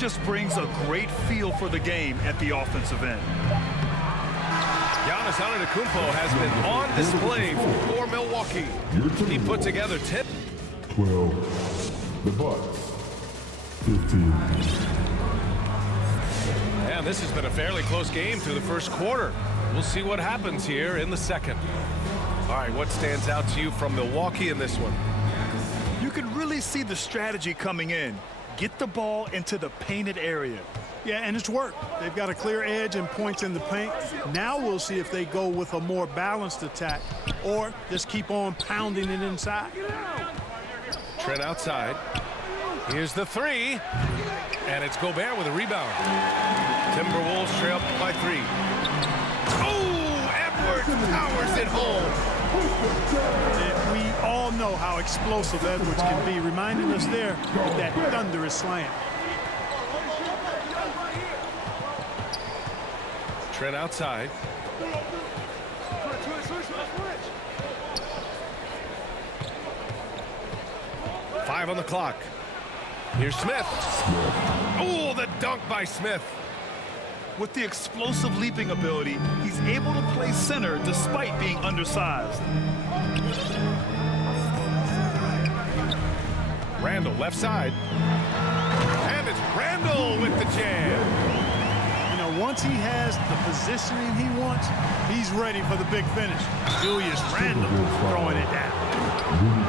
just brings a great feel for the game at the offensive end. Giannis Antetokounmpo has been on display for Milwaukee. He put together 10. 12. The Bucks. 15. And this has been a fairly close game through the first quarter. We'll see what happens here in the second. All right, what stands out to you from Milwaukee in this one? You can really see the strategy coming in. Get the ball into the painted area. Yeah, and it's worked. They've got a clear edge and points in the paint. Now we'll see if they go with a more balanced attack or just keep on pounding it inside. Trent outside. Here's the three. And it's Gobert with a rebound. Timberwolves trail by 3. Oh, Edwards powers it home. And we all know how explosive Edwards can be, reminding us there of that thunderous slam. Trent outside. Five on the clock. Here's Smith. Oh, the dunk by Smith. With the explosive leaping ability, he's able to play center despite being undersized. Randall left side. And it's Randall with the jam. Once he has the positioning he wants, he's ready for the big finish. Julius Randle throwing it down.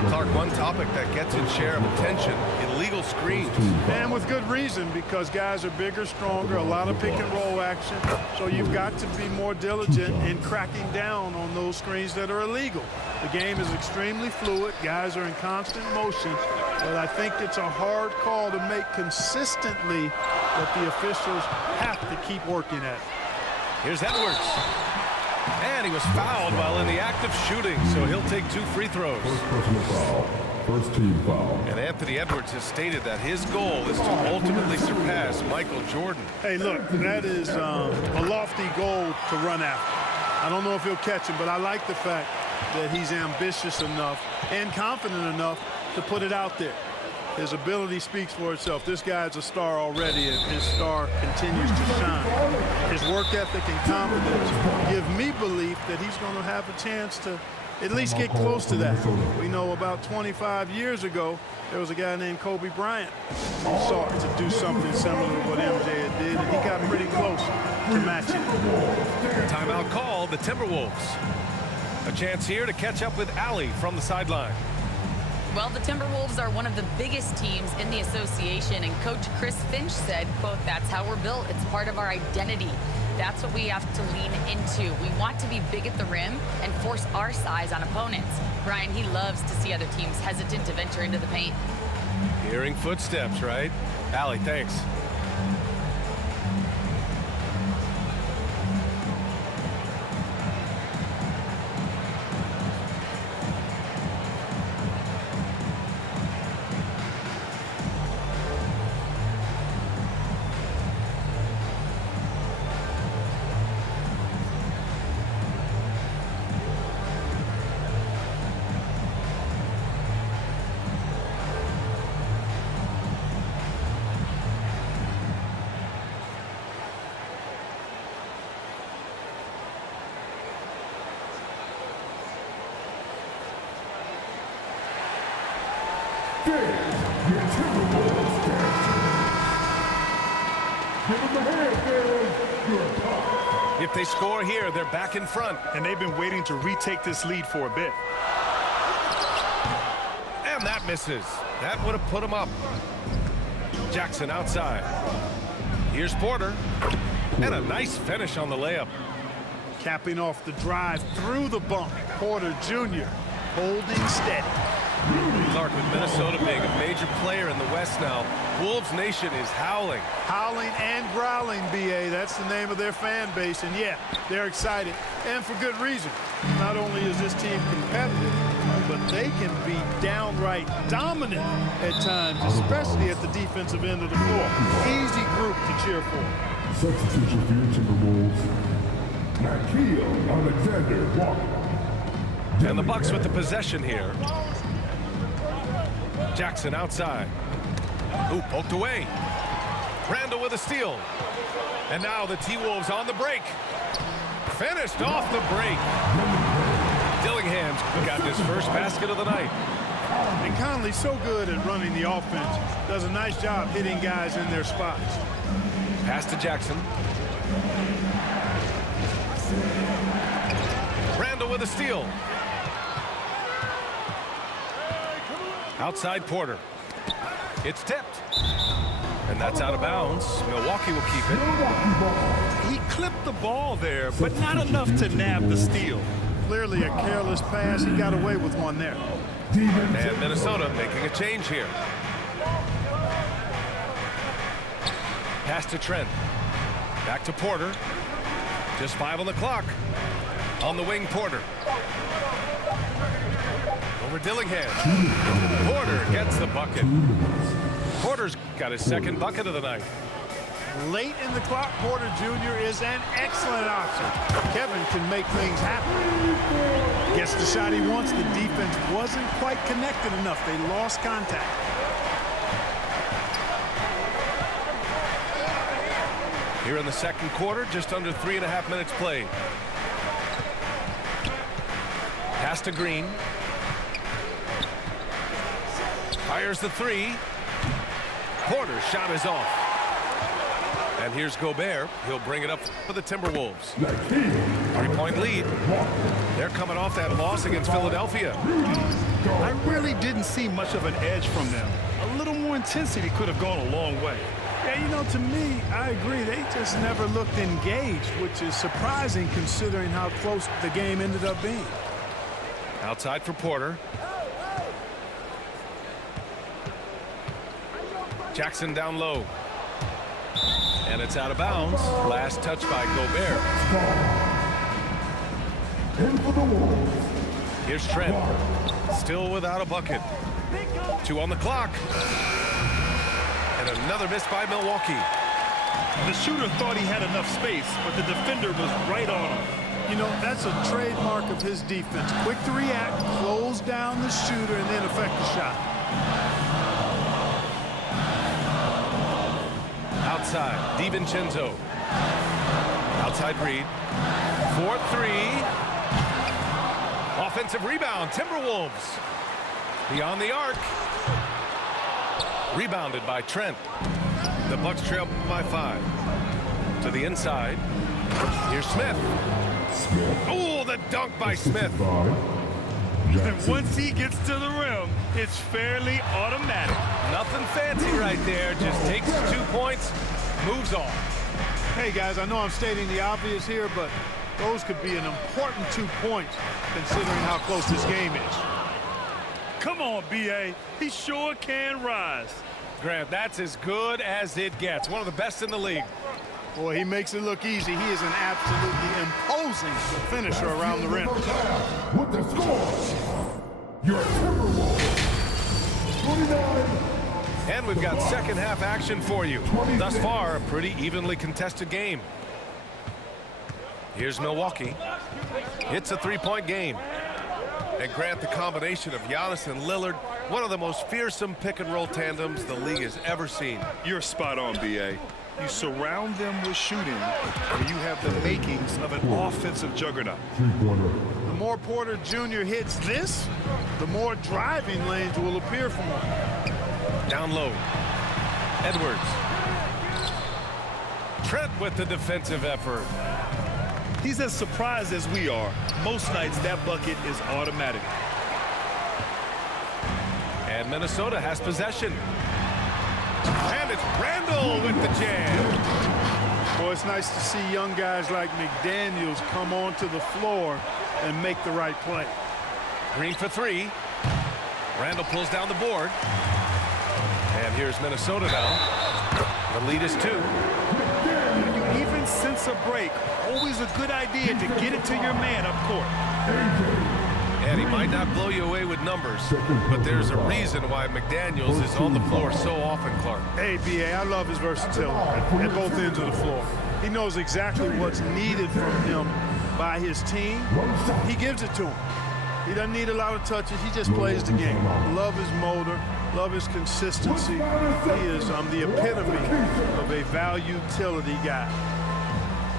Clark, one topic that gets its share of attention, illegal screens. And with good reason, because guys are bigger, stronger, a lot of pick and roll action. So you've got to be more diligent in cracking down on those screens that are illegal. The game is extremely fluid. Guys are in constant motion. But I think it's a hard call to make consistently that the officials have to keep working at. Here's Edwards. And he was fouled while in the act of shooting, so he'll take 2 free throws. First personal foul. First team foul. And Anthony Edwards has stated that his goal is to ultimately surpass Michael Jordan. Hey, look, that is a lofty goal to run after. I don't know if he'll catch him, but I like the fact that he's ambitious enough and confident enough to put it out there. His ability speaks for itself. This guy's a star already, and his star continues to shine. His work ethic and confidence give me belief that he's going to have a chance to at least get close to that. We know about 25 years ago, there was a guy named Kobe Bryant who sought to do something similar to what MJ did, and he got pretty close to matching it. Timeout call, the Timberwolves. A chance here to catch up with Allie from the sideline. Well, the Timberwolves are one of the biggest teams in the association, and Coach Chris Finch said, quote, "That's how we're built. It's part of our identity. That's what we have to lean into. We want to be big at the rim and force our size on opponents." Brian, he loves to see other teams hesitant to venture into the paint. Hearing footsteps, right? Allie, thanks. If they score here, they're back in front. And they've been waiting to retake this lead for a bit. And that misses. That would have put them up. Jackson outside. Here's Porter. And a nice finish on the layup. Capping off the drive through the bump, Porter Jr. holding steady. Clark, with Minnesota being a major player in the West now, Wolves Nation is howling. Howling and growling, B.A. That's the name of their fan base. And, yeah, they're excited, and for good reason. Not only is this team competitive, but they can be downright dominant at times, especially at the defensive end of the floor. Easy group to cheer for. Substitution for your Timberwolves. Nickeil Alexander-Walker. And the Bucks with the possession here. Jackson outside. Ooh, poked away. Randall with a steal. And now the T-Wolves on the break. Finished off the break. Dillingham's got his first basket of the night. And Conley's so good at running the offense. Does a nice job hitting guys in their spots. Pass to Jackson. Randall with a steal. Outside Porter. It's tipped. And that's out of bounds. Milwaukee will keep it. He clipped the ball there, but not enough to nab the steal. Clearly a careless pass. He got away with one there. And Minnesota making a change here. Pass to Trent. Back to Porter. Just 5 on the clock. On the wing, Porter. Over Dillingham. Porter gets the bucket. Porter's got his second bucket of the night. Late in the clock, Porter Jr. is an excellent option. Kevin can make things happen. Gets the shot he wants. The defense wasn't quite connected enough. They lost contact. Here in the second quarter, just under 3.5 minutes played. Pass to Green. Fires the three. Porter's shot is off. And here's Gobert. He'll bring it up for the Timberwolves. 3-point lead. They're coming off that loss against Philadelphia. I really didn't see much of an edge from them. A little more intensity could have gone a long way. Yeah, you know, to me, I agree. They just never looked engaged, which is surprising considering how close the game ended up being. Outside for Porter. Jackson down low. And it's out of bounds. Last touch by Gobert. Here's Trent. Still without a bucket. 2 on the clock. And another miss by Milwaukee. The shooter thought he had enough space, but the defender was right on him. You know, that's a trademark of his defense. Quick to react, close down the shooter, and then affect the shot. Outside, DiVincenzo. Outside Reed. 4-3. Offensive rebound, Timberwolves. Beyond the arc. Rebounded by Trent. The Bucks trail by 5. To the inside. Here's Smith. Oh, the dunk by Smith. And once he gets to the rim, it's fairly automatic. Nothing fancy right there. Just takes his 2 points, moves on. Hey, guys, I know I'm stating the obvious here, but those could be an important 2 points considering how close this game is. Come on, B.A. He sure can rise. Grant, that's as good as it gets. One of the best in the league. Boy, he makes it look easy. He is an absolutely imposing finisher around the rim. With the score, your Timberwolves 29. And we've got second half action for you. Thus far, a pretty evenly contested game. Here's Milwaukee. It's a 3-point game. And Grant, the combination of Giannis and Lillard, one of the most fearsome pick-and-roll tandems the league has ever seen. You're spot on, B.A. You surround them with shooting, and you have the makings of an offensive juggernaut. The more Porter Jr. hits this, the more driving lanes will appear for him. Down low. Edwards. Trent with the defensive effort. He's as surprised as we are. Most nights, that bucket is automatic. And Minnesota has possession. And it's Randall with the jam. Boy, it's nice to see young guys like McDaniels come onto the floor and make the right play. Green for 3. Randall pulls down the board. And here's Minnesota now. The lead is 2. When you even sense a break, always a good idea to get it to your man up court. And he might not blow you away with numbers, but there's a reason why McDaniels is on the floor so often, Clark. Hey, B.A., I love his versatility at both ends of the floor. He knows exactly what's needed from him by his team. He gives it to him. He doesn't need a lot of touches. He just plays the game. Love his motor. Love his consistency. He is the epitome of a value utility guy.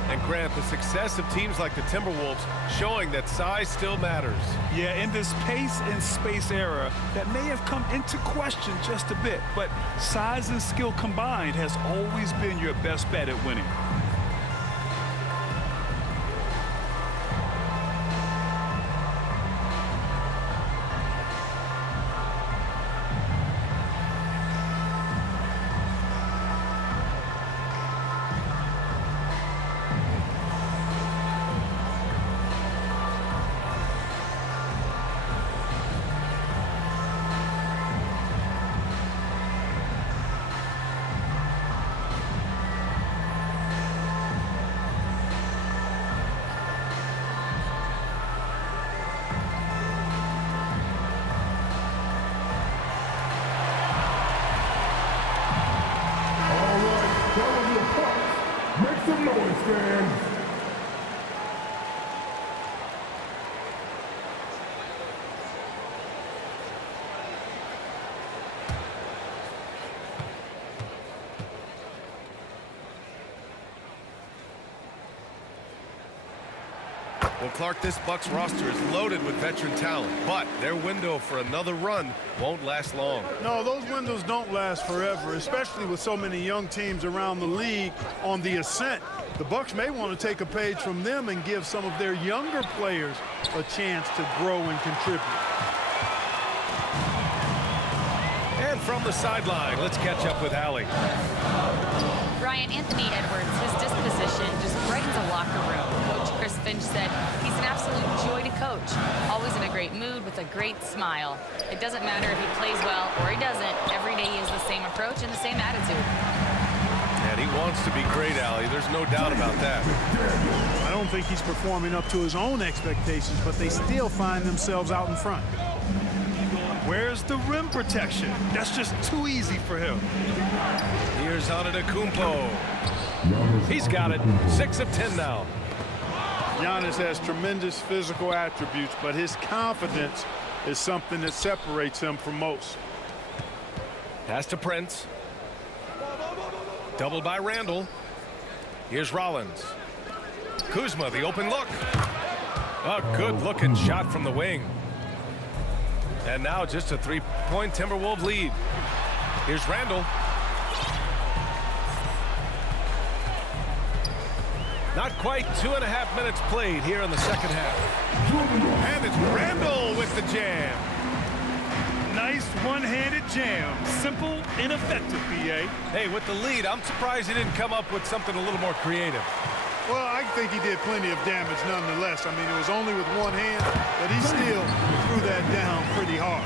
And Grant, the success of teams like the Timberwolves showing that size still matters. Yeah, in this pace and space era, that may have come into question just a bit, but size and skill combined has always been your best bet at winning. Make some noise, fans. Well, Clark, this Bucks roster is loaded with veteran talent, but their window for another run won't last long. No, those windows don't last forever, especially with so many young teams around the league on the ascent. The Bucks may want to take a page from them and give some of their younger players a chance to grow and contribute. And from the sideline, let's catch up with Allie. Ryan, Anthony Edwards, his disposition just brightens a locker room. Coach Chris Finch said he's an absolute joy to coach. Always in a great mood with a great smile. It doesn't matter if he plays well or he doesn't. Every day he has the same approach and the same attitude. And he wants to be great, Allie. There's no doubt about that. I don't think he's performing up to his own expectations, but they still find themselves out in front. Where's the rim protection? That's just too easy for him. Here's Antetokounmpo. He's got it. 6 of 10 now. Giannis has tremendous physical attributes, but his confidence is something that separates him from most. Pass to Prince. Doubled by Randall. Here's Rollins. Kuzma, the open look. A good-looking shot from the wing. And now just a three-point Timberwolves lead. Here's Randall. Not quite 2.5 minutes played here in the second half. And it's Randall with the jam. Nice one-handed jam. Simple and effective, B.A. Hey, with the lead, I'm surprised he didn't come up with something a little more creative. Well, I think he did plenty of damage nonetheless. I mean, it was only with one hand, but he still threw that down pretty hard.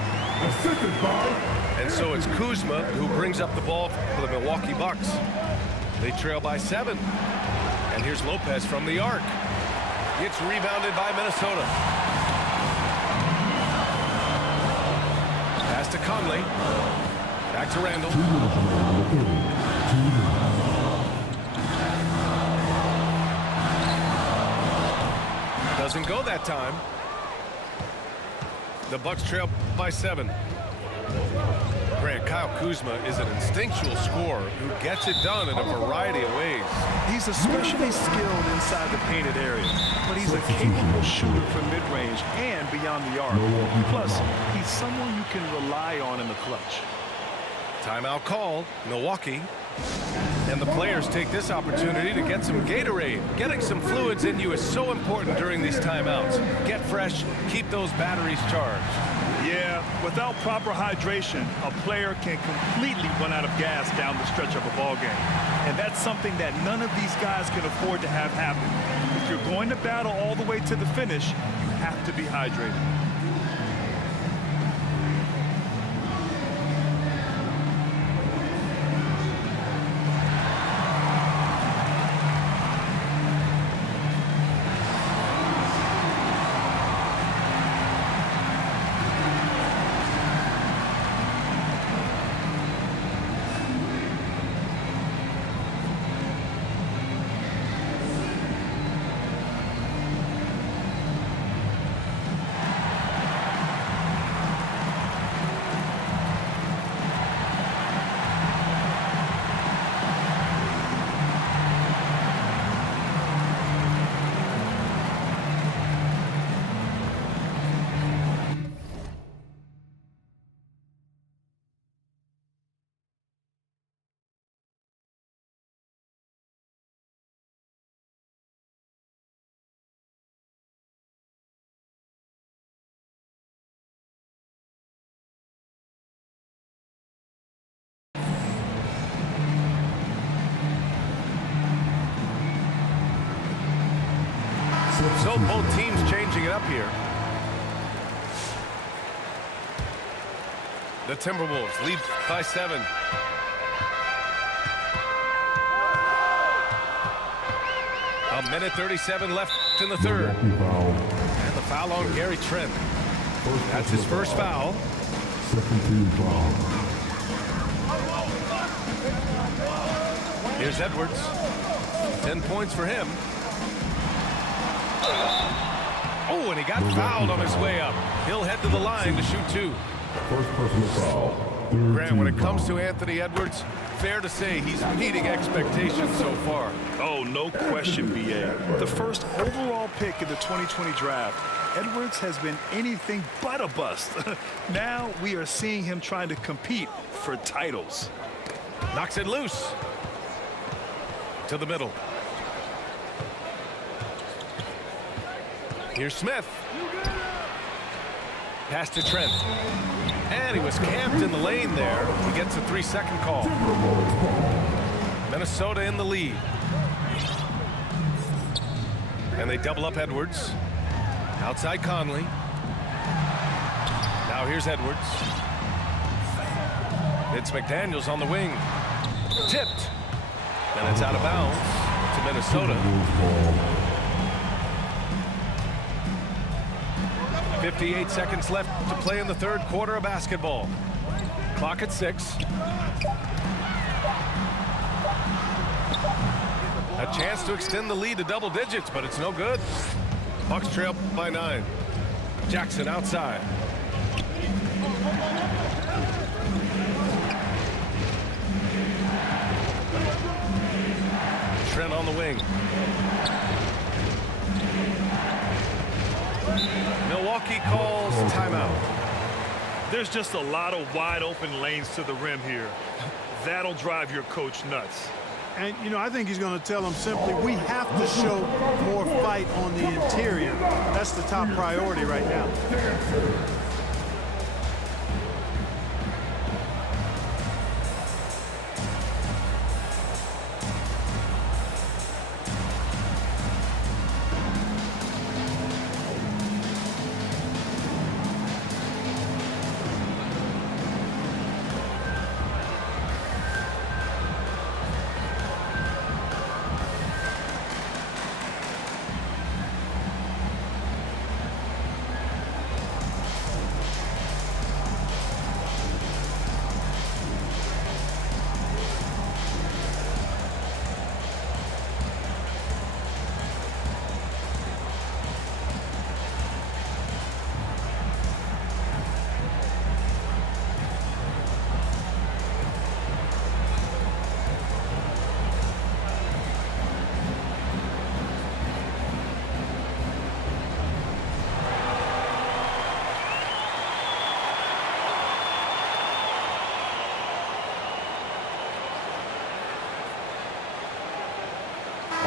And so it's Kuzma who brings up the ball for the Milwaukee Bucks. They trail by 7. And here's Lopez from the arc. It's rebounded by Minnesota. Pass to Conley. Back to Randall. Doesn't go that time. The Bucks trail by 7. Grant, Kyle Kuzma is an instinctual scorer who gets it done in a variety of ways. He's especially skilled inside the painted area, but he's a capable shooter from mid-range and beyond the arc. Plus, he's someone you can rely on in the clutch. Timeout called, Milwaukee. And the players take this opportunity to get some Gatorade. Getting some fluids in you is so important during these timeouts. Get fresh, keep those batteries charged. Yeah, without proper hydration, a player can completely run out of gas down the stretch of a ball game. And that's something that none of these guys can afford to have happen. If you're going to battle all the way to the finish, you have to be hydrated. So both teams changing it up here. The Timberwolves lead by 7. A minute 37 left in the third. And the foul on Gary Trent. That's his first foul. Second team foul. Here's Edwards. 10 points for him. Oh, and he got fouled on his way up. He'll head to the line to shoot 2. First personal foul. Grant, when it comes to Anthony Edwards, fair to say he's meeting expectations so far. Oh, no question, B.A. The first overall pick in the 2020 draft, Edwards has been anything but a bust. Now we are seeing him trying to compete for titles. Knocks it loose. To the middle. Here's Smith. Pass to Trent. And he was camped in the lane there. He gets a 3-second call. Minnesota in the lead. And they double up Edwards. Outside Conley. Now here's Edwards. It's McDaniels on the wing. Tipped. And it's out of bounds to Minnesota. 58 seconds left to play in the third quarter of basketball. Clock at 6. A chance to extend the lead to double digits, but it's no good. Bucks trail by 9. Jackson outside. Trent on the wing. Milwaukee calls timeout. There's just a lot of wide open lanes to the rim here. That'll drive your coach nuts. And, you know, I think he's going to tell them simply, we have to show more fight on the interior. That's the top priority right now.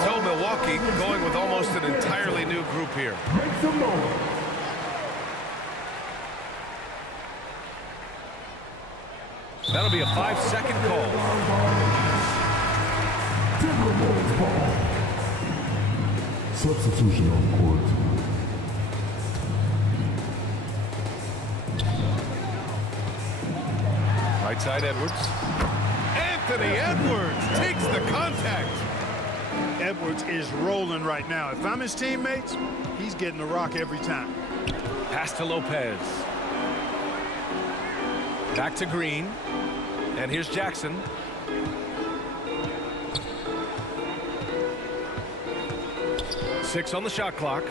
So Milwaukee going with almost an entirely new group here. Make some noise. That'll be a 5-second call. Timberwolves ball. Substitution on the court. Right side Edwards. Anthony Edwards takes the contact. Edwards is rolling right now. If I'm his teammates, he's getting the rock every time. Pass to Lopez. Back to Green. And here's Jackson. Six on the shot clock.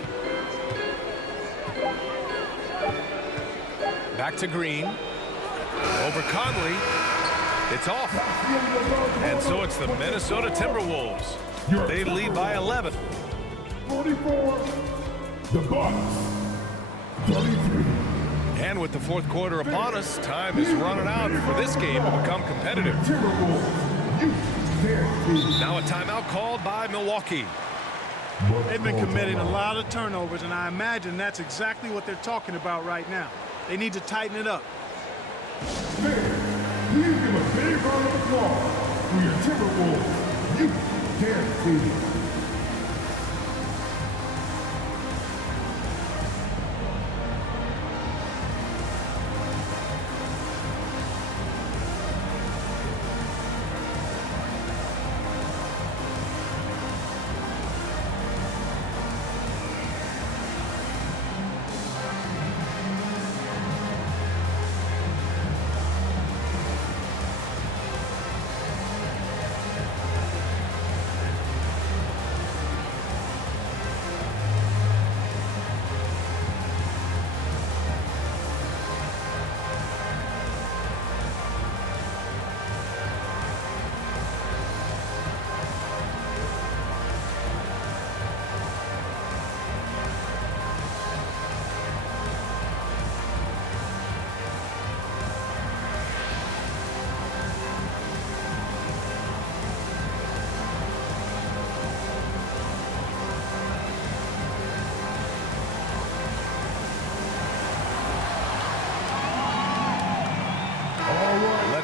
Back to Green. Over Conley. It's off. And so it's the Minnesota Timberwolves. They lead by 11. 44. The Bucks. 33. And with the fourth quarter upon us, time is running out for this game to become competitive. Timberwolves. You can't see. Now a timeout called by Milwaukee. They've been committing a lot of turnovers, and I imagine that's exactly what they're talking about right now. They need to tighten it up. Fans, please give a big round of applause for your Timberwolves. You can't see.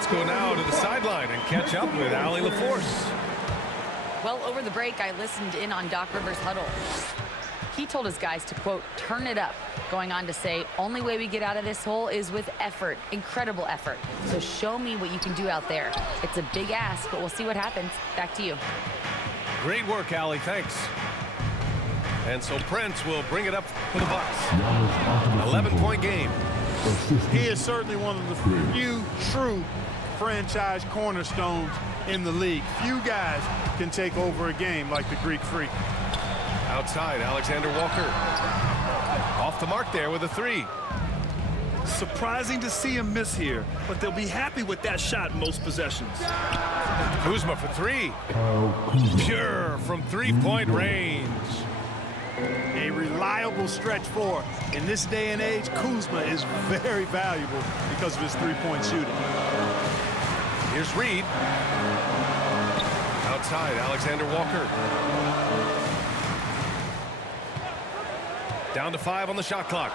Let's go now to the sideline and catch up with Allie LaForce. Well, over the break, I listened in on Doc Rivers' huddle. He told his guys to, quote, turn it up, going on to say, only way we get out of this hole is with effort, incredible effort. So show me what you can do out there. It's a big ask, but we'll see what happens. Back to you. Great work, Allie. Thanks. And so Prince will bring it up for the Bucks. 11-point game. He is certainly one of the few true franchise cornerstones in the league. Few guys can take over a game like the Greek Freak. Outside, Alexander Walker. Off the mark there with a 3. Surprising to see him miss here, but they'll be happy with that shot most possessions. Kuzma for 3. Pure from 3-point range. A reliable stretch four. In this day and age, Kuzma is very valuable because of his three-point shooting. Here's Reed. Outside, Alexander Walker. Down to 5 on the shot clock.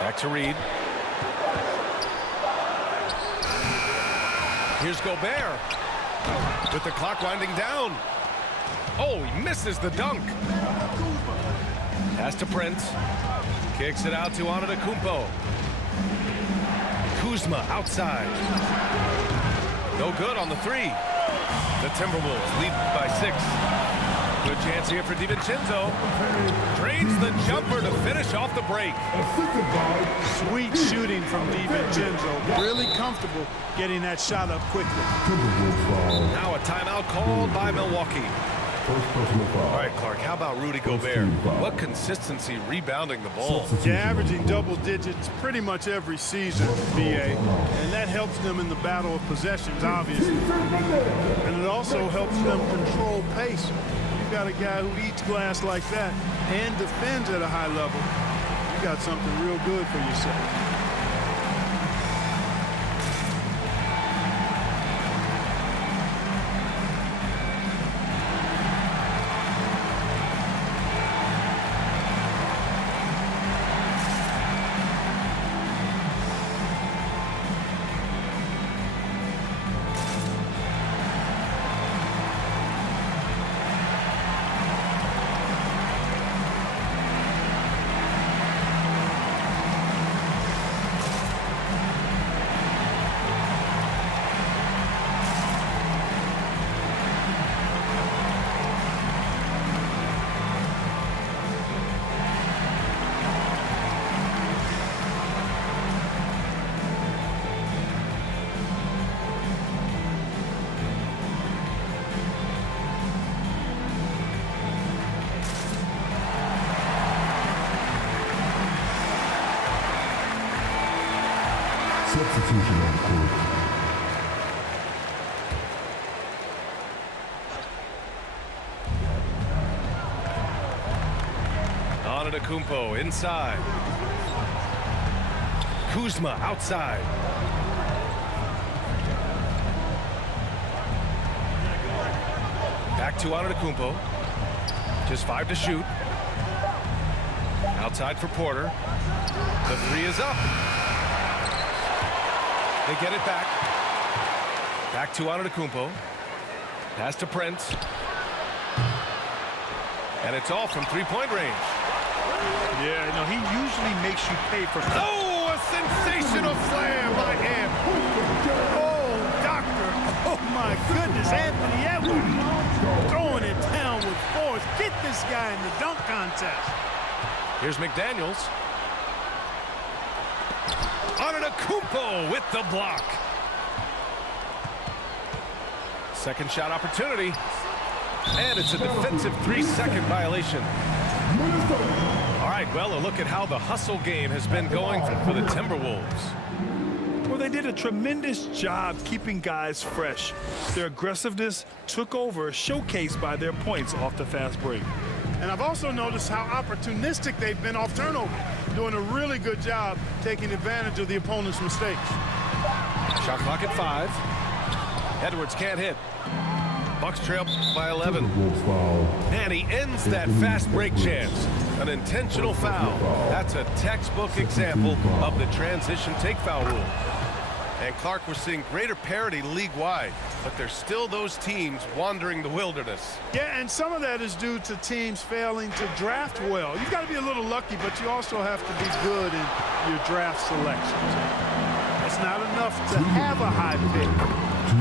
Back to Reed. Here's Gobert. With the clock winding down. Oh, he misses the dunk. Pass to Prince. Kicks it out to Antetokounmpo. Kuzma outside. No good on the 3. The Timberwolves lead by 6. Good chance here for DiVincenzo. Drains the jumper to finish off the break. Sweet shooting from DiVincenzo. Really comfortable getting that shot up quickly. Now a timeout called by Milwaukee. All right, Clark, how about Rudy Gobert? What consistency rebounding the ball. Yeah, averaging double digits pretty much every season, BA. And that helps them in the battle of possessions, obviously. And it also helps them control pace. You've got a guy who eats glass like that and defends at a high level. You got something real good for yourself. Substitution on court. Antetokounmpo inside. Kuzma outside. Back to Antetokounmpo. Just 5 to shoot. Outside for Porter. The 3 is up. They get it back. Back to Antetokounmpo. Pass to Prince. And it's all from 3-point range. Yeah, no, he usually makes you pay for... Oh, a sensational slam by him. Oh, doctor. Oh, my goodness. Anthony Edwards throwing it down with force. Get this guy in the dunk contest. Here's McDaniels. Antetokounmpo with the block. Second shot opportunity. And it's a defensive 3-second violation. All right, well, a look at how the hustle game has been going for the Timberwolves. Well, they did a tremendous job keeping guys fresh. Their aggressiveness took over, showcased by their points off the fast break. And I've also noticed how opportunistic they've been off turnover, doing a really good job taking advantage of the opponent's mistakes. Shot clock at 5. Edwards can't hit. Bucks trail by 11. And he ends that fast break chance. An intentional foul. That's a textbook example of the transition take foul rule. And Clark, we're seeing greater parity league-wide, but there's still those teams wandering the wilderness. Yeah, and some of that is due to teams failing to draft well. You've got to be a little lucky, but you also have to be good in your draft selections. It's not enough to have a high pick.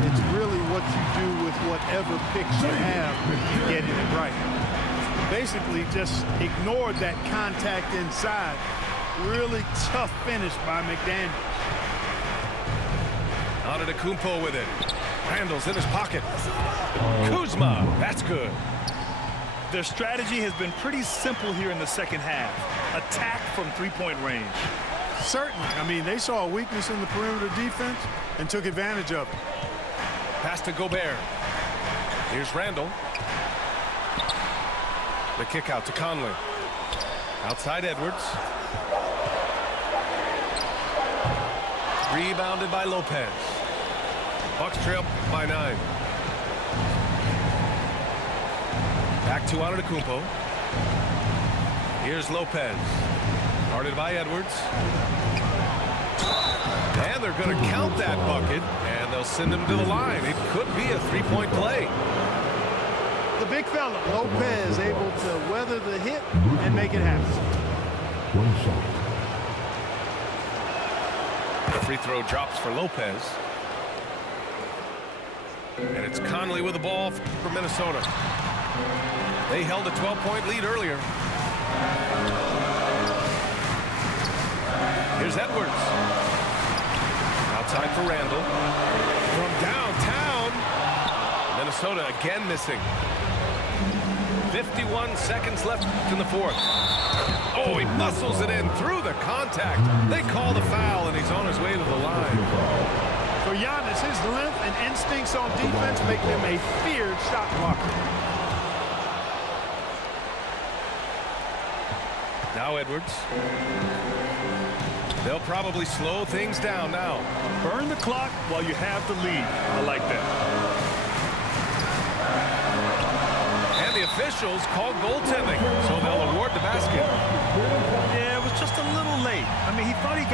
It's really what you do with whatever picks you have and getting it right. Basically, just ignored that contact inside. Really tough finish by McDaniels. Antetokounmpo with it. Randall's in his pocket. Kuzma, that's good. Their strategy has been pretty simple here in the second half. Attack from three-point range. Certainly. I mean, they saw a weakness in the perimeter defense and took advantage of it. Pass to Gobert. Here's Randall. The kick out to Conley. Outside Edwards. Rebounded by Lopez. Bucks trail by 9. Back to Antetokounmpo. Here's Lopez. Guarded by Edwards. And they're going to count that bucket, and they'll send him to the line. It could be a three-point play. The big fella, Lopez, able to weather the hit and make it happen. One shot. The free throw drops for Lopez. And it's Conley with the ball for Minnesota. They held a 12-point lead earlier. Here's Edwards. Outside for Randall. From downtown. Minnesota again missing. 51 seconds left in the fourth. Oh, he muscles it in through the contact. They call the foul, and he's on his way to the line. For Giannis, his length and instincts on defense make him a feared shot blocker. Now Edwards. They'll probably slow things down now. Burn the clock while you have the lead. I like that. And the officials called goaltending, so they'll award the basket. Yeah, it was just a little late. I mean, he thought he got